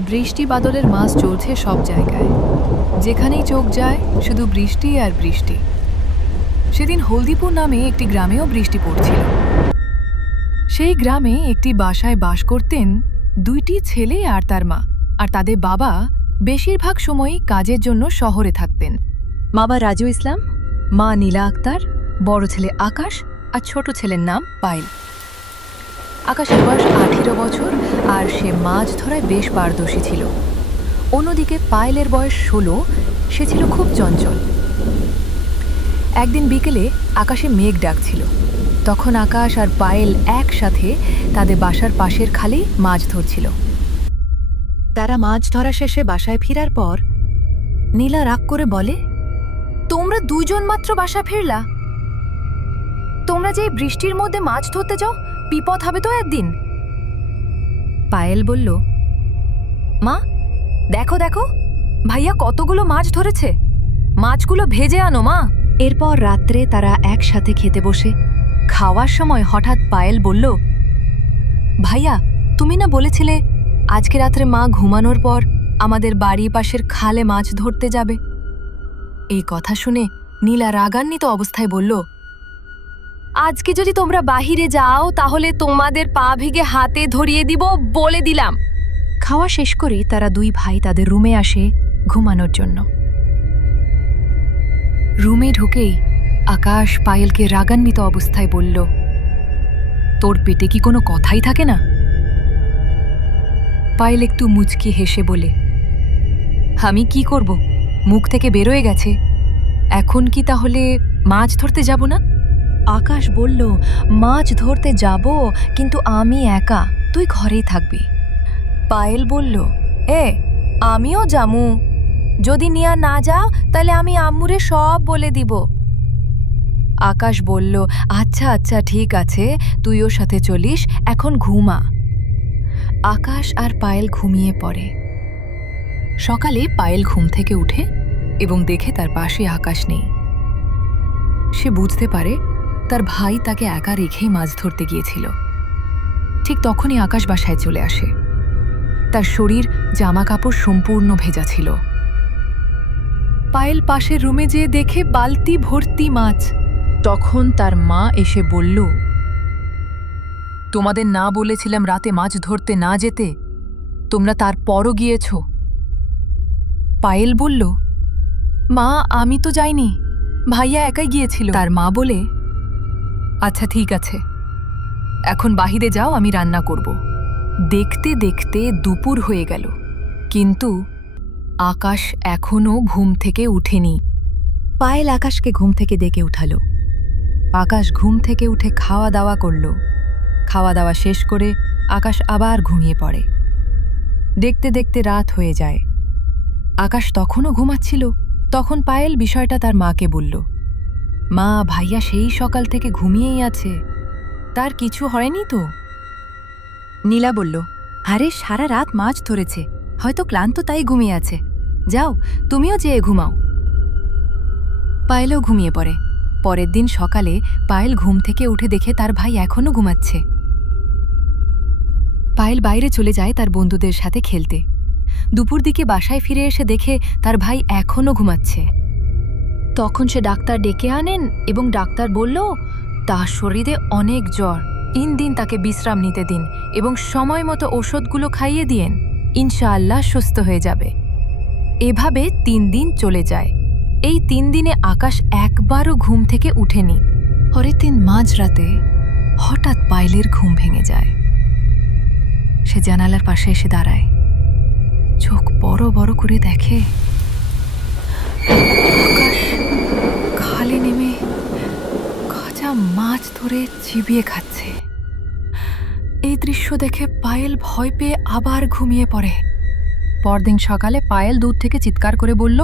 বৃষ্টি বাদলের মাস চলছে সব জায়গায়, যেখানেই চোখ যায় শুধু বৃষ্টি আর বৃষ্টি। সেদিন হলদিপুর নামে একটি গ্রামেও বৃষ্টি পড়ছিল। সেই গ্রামে একটি বাসায় বাস করতেন দুইটি ছেলে আর তার মা, আর তাদের বাবা বেশিরভাগ সময়ই কাজের জন্য শহরে থাকতেন। বাবা রাজু ইসলাম, মা নীলা আক্তার, বড় ছেলে আকাশ আর ছোট ছেলের নাম পায়েল। আকাশের বয়স 18 বছর আর সে মাছ ধরায় বেশ পারদর্শী ছিল। অন্যদিকে পায়েলের বয়স 16, সে ছিল খুব চঞ্চল। একদিন বিকেলে আকাশে মেঘ ডাকছিল। তখন আকাশ আর পায়েল একসাথে তাদের বাসার পাশের খালে মাছ ধরছিল। তারা মাছ ধরা শেষে বাসায় ফেরার পর নীলা রাগ করে বলে, তোমরা দুজন মাত্র বাসা ফিরলা? তোমরা যে বৃষ্টির মধ্যে মাছ ধরতে যাও, বিপদ হবে তো একদিন। পায়েল বলল, মা দেখো দেখো, ভাইয়া কতগুলো মাছ ধরেছে, মাছগুলো ভেজে আনো মা। এরপর রাত্রে তারা একসাথে খেতে বসে খাওয়ার সময় হঠাৎ পায়েল বলল, ভাইয়া তুমি না বলেছিলে আজকে রাত্রে মা ঘুমানোর পর আমাদের বাড়ির পাশের খালে মাছ ধরতে যাবে? এই কথা শুনে নীলা রাগান্বিত অবস্থায় বলল, আজকে যদি তোমরা বাহিরে যাও তাহলে তোমাদের পা ভেঙে হাতে ধরিয়ে দিব বলে দিলাম। খাওয়া শেষ করে তারা দুই ভাই তাদের রুমে আসে ঘুমানোর জন্য। রুমে ঢুকেই আকাশ পায়েলকে রাগান্বিত অবস্থায় বলল, তোর পেটে কি কোনো কথাই থাকে না? পায়েল একটু মুচকি হেসে বলে, আমি কি করব, মুখ থেকে বেরোয় গেছে, এখন কি তাহলে মাছ ধরতে যাব না? আকাশ বলল, মাছ ধরতে যাব, কিন্তু আমি একা, তুই ঘরেই থাকবি। পায়েল বলল, আমিও যামু, যদি নিয়া না যাও তাহলে আমি আম্মুরে সব বলে দিব। আকাশ বলল, আচ্ছা আচ্ছা ঠিক আছে, তুই ওর সাথে চলিস, এখন ঘুমা। আকাশ আর পায়েল ঘুমিয়ে পড়ে। সকালে পায়েল ঘুম থেকে উঠে এবং দেখে তার পাশে আকাশ নেই। সে বুঝতে পারে তার ভাই তাকে একা রেখেই মাছ ধরতে গিয়েছিল। ঠিক তখনই আকাশ বাসায় চলে আসে। তার শরীর জামা কাপড় সম্পূর্ণ ভেজা ছিল। পায়েল পাশের রুমে যেয়ে দেখে বালতি ভর্তি মাছ। তখন তার মা এসে বলল, তোমাদের না বলেছিলাম রাতে মাছ ধরতে না যেতে, তোমরা তারপরও গিয়েছ? পায়েল বলল, মা আমি তো যাইনি, ভাইয়া একাই গিয়েছিল। তার মা বলে, আচ্ছা ঠিক আছে, এখন বাহিরে যাও, আমি রান্না করব। দেখতে দেখতে দুপুর হয়ে গেল, কিন্তু আকাশ এখনও ঘুম থেকে উঠেনি। পায়েল আকাশকে ঘুম থেকে ডেকে উঠালো। আকাশ ঘুম থেকে উঠে খাওয়া দাওয়া করল। খাওয়া দাওয়া শেষ করে আকাশ আবার ঘুমিয়ে পড়ে। দেখতে দেখতে রাত হয়ে যায়। আকাশ তখনও ঘুমাচ্ছিল। তখন পায়েল বিষয়টা তার মাকে বলল, মা ভাইয়া সেই সকাল থেকে ঘুমিয়েই আছে, তার কিছু হয়নি তো? নীলা বলল, আরে সারা রাত মাছ ধরেছে, হয়তো ক্লান্ত তাই ঘুমিয়ে আছে, যাও তুমিও যেয়ে ঘুমাও। পায়েলও ঘুমিয়ে পড়ে। পরের দিন সকালে পায়েল ঘুম থেকে উঠে দেখে তার ভাই এখনও ঘুমাচ্ছে। পায়েল বাইরে চলে যায় তার বন্ধুদের সাথে খেলতে। দুপুর দিকে বাসায় ফিরে এসে দেখে তার ভাই এখনও ঘুমাচ্ছে। তখন সে ডাক্তার ডেকে আনেন এবং ডাক্তার বলল, তার শরীরে অনেক জ্বর, দিন তাকে বিশ্রাম নিতে দিন এবং সময় মতো ওষুধগুলো খাইয়ে দিয়েন, ইনশাআল্লাহ সুস্থ হয়ে যাবে। এভাবে 3 দিন চলে যায়। এই 3 দিনে আকাশ একবারও ঘুম থেকে উঠেনি। পরের দিন মাঝরাতে হঠাৎ পায়েলের ঘুম ভেঙে যায়। সে জানালার পাশে এসে দাঁড়ায়, চোখ বড় বড় করে দেখে আকাশ খালে নেমে কাঁচা মাছ ধরে চিবিয়ে খাচ্ছে। এই দৃশ্য দেখে পায়েল ভয় পেয়ে আবার ঘুমিয়ে পড়ে। পরদিন সকালে পায়েল দূর থেকে চিৎকার করে বলল,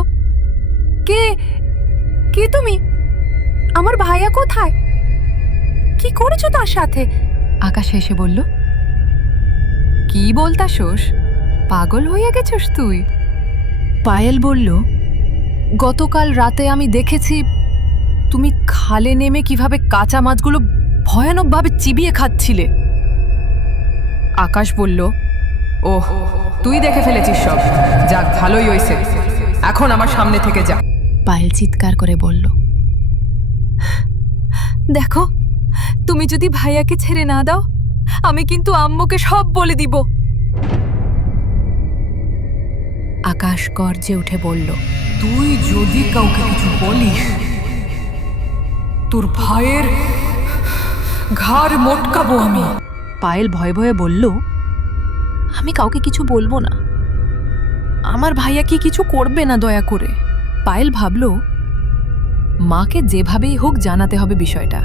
কে কে তুমি? আমার ভাইয়া কোথায়? কি করেছো তার সাথে? আকাশ এসে বলল, কি বলতাছোস, পাগল হইয়া গেছস তুই? পায়েল বলল, গতকাল রাতে আমি দেখেছি তুমি খালে নেমে কিভাবে কাঁচা মাছগুলো ভয়ানকভাবে চিবিয়ে খাচ্ছিলে। আকাশ বলল, ওহ তুই দেখে ফেলেছিস সব। যাক, ভালোই হয়েছে, এখন আমার সামনে থেকে যা। পায়েল চিৎকার করে বলল, দেখো, তুমি যদি ভাইয়াকে ছেড়ে না দাও, আমি কিন্তু আম্মুকে সব বলে দিব। আকাশ গর্জে উঠে বলল, তুই যদি কাউকে কিছু বলিস, তোর ভাইয়ের ঘাড় মটকাবো আমি। পায়েল ভয়ে ভয়ে বলল, আমি কাউকে কিছু বলবো না, আমার ভাইয়া কি কিছু করবে না, দয়া করে। পায়েল ভাবল, মাকে যেভাবেই হোক জানাতে হবে বিষয়টা।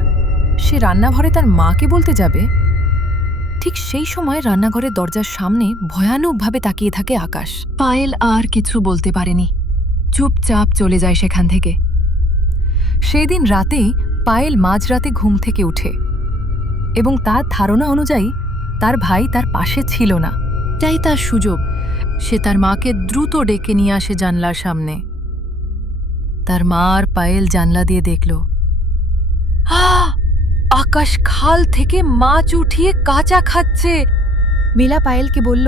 সে রান্নাঘরে তার মাকে বলতে যাবে, ঠিক সেই সময় রান্নাঘরের দরজার সামনে ভয়ানকভাবে তাকিয়ে থাকে আকাশ। পায়েল আর কিছু বলতে পারেনি, চুপচাপ চলে যায় সেখান থেকে। সেদিন রাতে পায়েল মাঝরাতে ঘুম থেকে উঠে এবং তার ধারণা অনুযায়ী তার ভাই তার পাশে ছিল না। তাই তার সুযোগ, সে তার মাকে দ্রুত ডেকে নিয়ে আসে জানলার সামনে। তার মা আর পায়েল জানলা দিয়ে দেখল, আকাশ খাল থেকে মাছ উঠিয়ে কাঁচা খাচ্ছে। মিলা পায়েলকে বলল,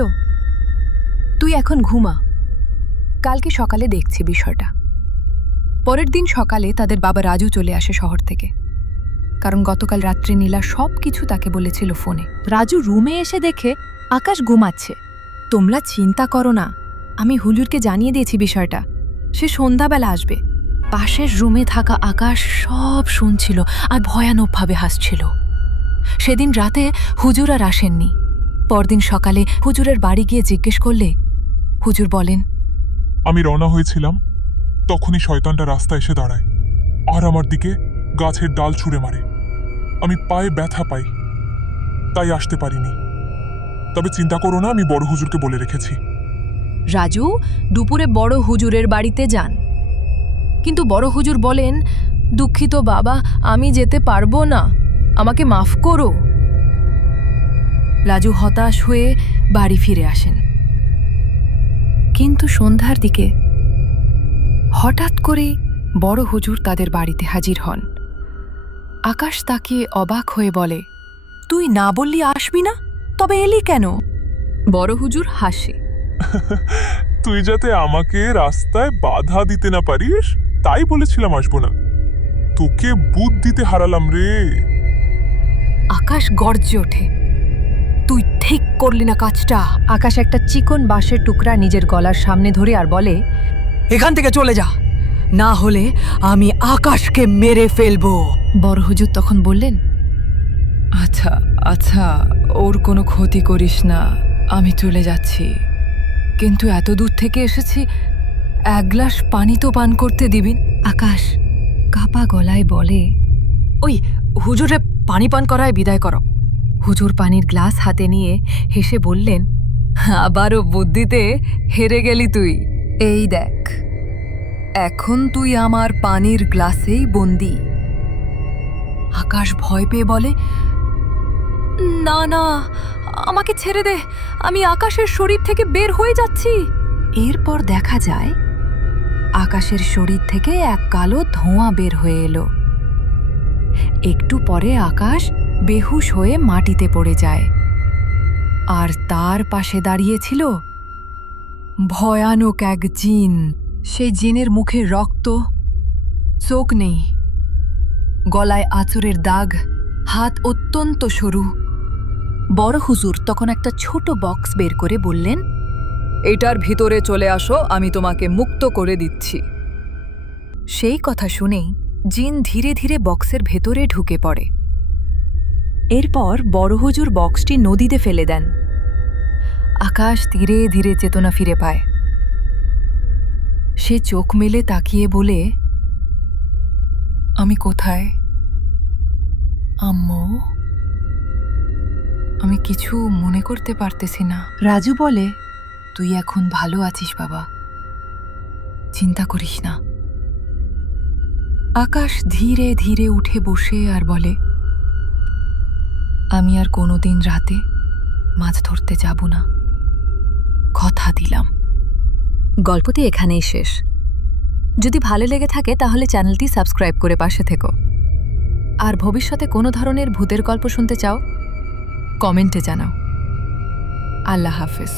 তুই এখন ঘুমা, কালকে সকালে দেখছি বিষয়টা। পরের দিন সকালে তাদের বাবা রাজু চলে আসে শহর থেকে, কারণ গতকাল রাত্রে নীলা সব কিছু তাকে বলেছিল ফোনে। রাজু রুমে এসে দেখে আকাশ ঘুমাচ্ছে। তোমরা চিন্তা করো না, আমি হুলুরকে জানিয়ে দিয়েছি বিষয়টা, সে সন্ধ্যাবেলা আসবে। পাশের রুমে থাকা আকাশ সব শুনছিল আর ভয়ানকভাবে হাসছিল। সেদিন রাতে হুজুর আর আসেননি। পরদিন সকালে হুজুরের বাড়ি গিয়ে জিজ্ঞেস করলে হুজুর বলেন, আমি রওনা হয়েছিলাম, তখনই শয়তানটা রাস্তা এসে দাঁড়ায় আর আমার দিকে গাছের ডাল ছুঁড়ে মারে। আমি পায়ে ব্যথা পাই, তাই আসতে পারিনি। তবে চিন্তা করো না, আমি বড় হুজুরকে বলে রেখেছি। রাজু দুপুরে বড় হুজুরের বাড়িতে যান, কিন্তু বড় হুজুর বলেন, দুঃখিত বাবা, আমি যেতে পারবো না, আমাকে মাফ করো। রাজু হতাশ হয়ে বাড়ি ফিরে আসেন। কিন্তু সন্ধ্যার দিকে হঠাৎ করে বড় হুজুর তাদের বাড়িতে হাজির হন। আকাশ তাকিয়ে অবাক হয়ে বলে, তুই না বললি আসবি না, তবে এলি কেন? বড় হুজুর হাসে, তুই যাতে আমাকে রাস্তায় বাধা দিতে না পারিস, তাই বলেছিলাম আসবো না। তোকে বুদ্ধিতে হারালাম রে। আকাশ গর্জে ওঠে, তুই ঠিক করলি না কাজটা। আকাশ একটা চিকন বাঁশের টুকরা নিজের গলার সামনে ধরে আর বলে, এখান থেকে চলে যা, না হলে আমি আকাশকে মেরে ফেলবো। বড় হুজুর তখন বললেন, আচ্ছা আচ্ছা, ওর কোনো ক্ষতি করিস না, আমি চলে যাচ্ছি, কিন্তু এত দূর থেকে এসেছি, এক গ্লাস পানি তো পান করতে দিবি। আকাশ কাপা গলায় বলে, ওই হুজুরে পানি পান করায় বিদায় করো। হুজুর পানির গ্লাস হাতে নিয়ে হেসে বললেন, আবারও বুদ্ধিতে হেরে গেলি তুই। এই দেখ, এখন তুই আমার পানির গ্লাসেই বন্দি। আকাশ ভয় পেয়ে বলে, না না, আমাকে ছেড়ে দে, আমি আকাশের শরীর থেকে বের হয়ে যাচ্ছি। এরপর দেখা যায় আকাশের শরীর থেকে এক কালো ধোঁয়া বের হয়ে এলো। একটু পরে আকাশ বেহুশ হয়ে মাটিতে পড়ে যায়, আর তার পাশে দাঁড়িয়েছিল ভয়ানক এক জিন। সেই জিনের মুখে রক্ত, চোখ নেই, গলায় আঁচড়ের দাগ, হাত অত্যন্ত সরু। বড় হুজুর তখন একটা ছোট বক্স বের করে বললেন, এটার ভিতরে চলে আসো, আমি তোমাকে মুক্ত করে দিচ্ছি। সেই কথা শুনেই জিন ধীরে ধীরে বক্সের ভেতরে ঢুকে পড়ে। এরপর বড় হুজুর বক্সটি নদীতে ফেলে দেন। আকাশ ধীরে ধীরে চেতনা ফিরে পায়। সে চোখ মেলে তাকিয়ে বলে, আমি কোথায়? আম্মু, আমি কিছু মনে করতে পারতেছি না। রাজু বলে, তুই এখন ভালো আছিস বাবা, চিন্তা করিস না। আকাশ ধীরে ধীরে উঠে বসে আর বলে, আমি আর কোনোদিন রাতে মাছ ধরতে যাব না, কথা দিলাম। গল্পটি এখানেই শেষ। যদি ভালো লেগে থাকে তাহলে চ্যানেলটি সাবস্ক্রাইব করে পাশে থেকো। আর ভবিষ্যতে কোনো ধরনের ভূতের গল্প শুনতে চাও, কমেন্টে জানাও। আল্লাহ হাফেজ।